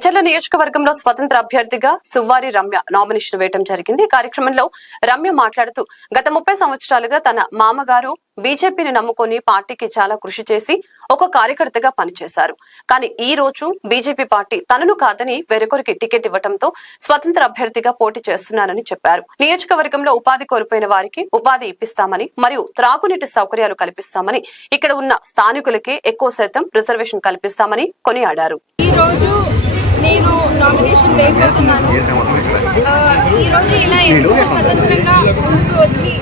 ఎచ్చర్ల నియోజకవర్గంలో స్వతంత్ర అభ్యర్థిగా సువ్వారి రమ్య నామినేషన్ వేయడం జరిగింది. ఈ కార్యక్రమంలో రమ్య మాట్లాడుతూ గత 30 సంవత్సరాలుగా తన మామగారు బీజేపీని నమ్ముకొని పార్టీకి చాలా కృషి చేసి ఒక కార్యకర్తగా పనిచేశారు. కానీ ఈ రోజు బీజేపీ పార్టీ తనను కాదని వేరొకరికి టికెట్ ఇవ్వడంతో స్వతంత్ర అభ్యర్థిగా పోటీ చేస్తున్నానని చెప్పారు. నియోజకవర్గంలో ఉపాధి కోల్పోయిన వారికి ఉపాధి ఇప్పిస్తామని మరియు త్రాగునీటి సౌకర్యాలు కల్పిస్తామని, ఇక్కడ ఉన్న స్థానికులకే ఎక్కువ శాతం రిజర్వేషన్ కల్పిస్తామని కొనియాడారు. నేను నామినేషన్ వేయబోతున్నాను. ఈరోజు ఇలా ఎందుకు స్వతంత్రంగా ముందుకు వచ్చి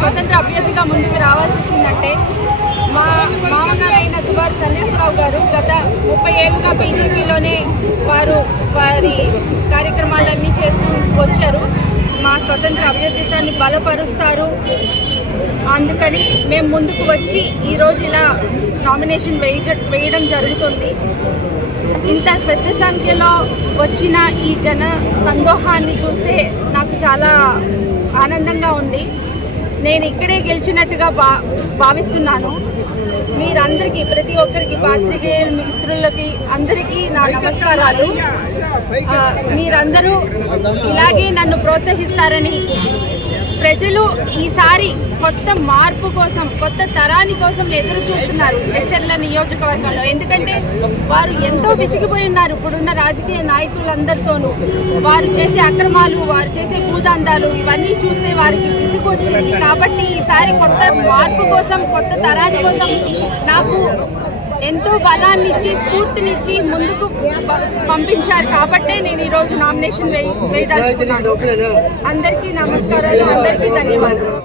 స్వతంత్ర అభ్యర్థిగా ముందుకు రావాల్సి వచ్చిందంటే, మా మామగారైన సువ్వారి సంజీవరావు గారు గత 30 ఏళ్ళుగా బీజేపీలోనే వారి కార్యక్రమాలన్నీ చేస్తూ వచ్చారు. మా స్వతంత్ర అభ్యర్థిత్వాన్ని బలపరుస్తారు. అందుకని మేము ముందుకు వచ్చి ఈరోజు ఇలా నామినేషన్ వేయడం జరుగుతుంది. ఇంత పెద్ద సంఖ్యలో వచ్చిన ఈ జన సందోహాన్ని చూస్తే నాకు చాలా ఆనందంగా ఉంది. నేను ఇక్కడే గెలిచినట్టుగా భావిస్తున్నాను. మీరందరికీ, ప్రతి ఒక్కరికి, పాత్రికేయ మిత్రులకి అందరికీ నా నమస్కారాలు. మీరందరూ ఇలాగే నన్ను ప్రోత్సహిస్తారని, ప్రజలు ఈసారి కొత్త మార్పు కోసం, కొత్త తరాని కోసం ఎదురు చూస్తున్నారు ఎచ్చర్ల నియోజకవర్గంలో. ఎందుకంటే వారు ఎంతో విసిగిపోయి ఉన్నారు. ఇప్పుడున్న రాజకీయ నాయకులందరితోనూ వారు చేసే అక్రమాలు, వారు చేసే భూదందాలు ఇవన్నీ చూస్తే వారికి విసుగొచ్చింది. కాబట్టి ఈసారి కొత్త మార్పు కోసం, కొత్త తరాని కోసం నాకు ఎంతో బలాన్ని ఇచ్చి, స్ఫూర్తినిచ్చి ముందుకు పంపించారు. కాబట్టే నేను ఈరోజు నామినేషన్ వేయదలుచుకున్నాను. అందరికీ నమస్కారాలు, అందరికీ ధన్యవాదాలు.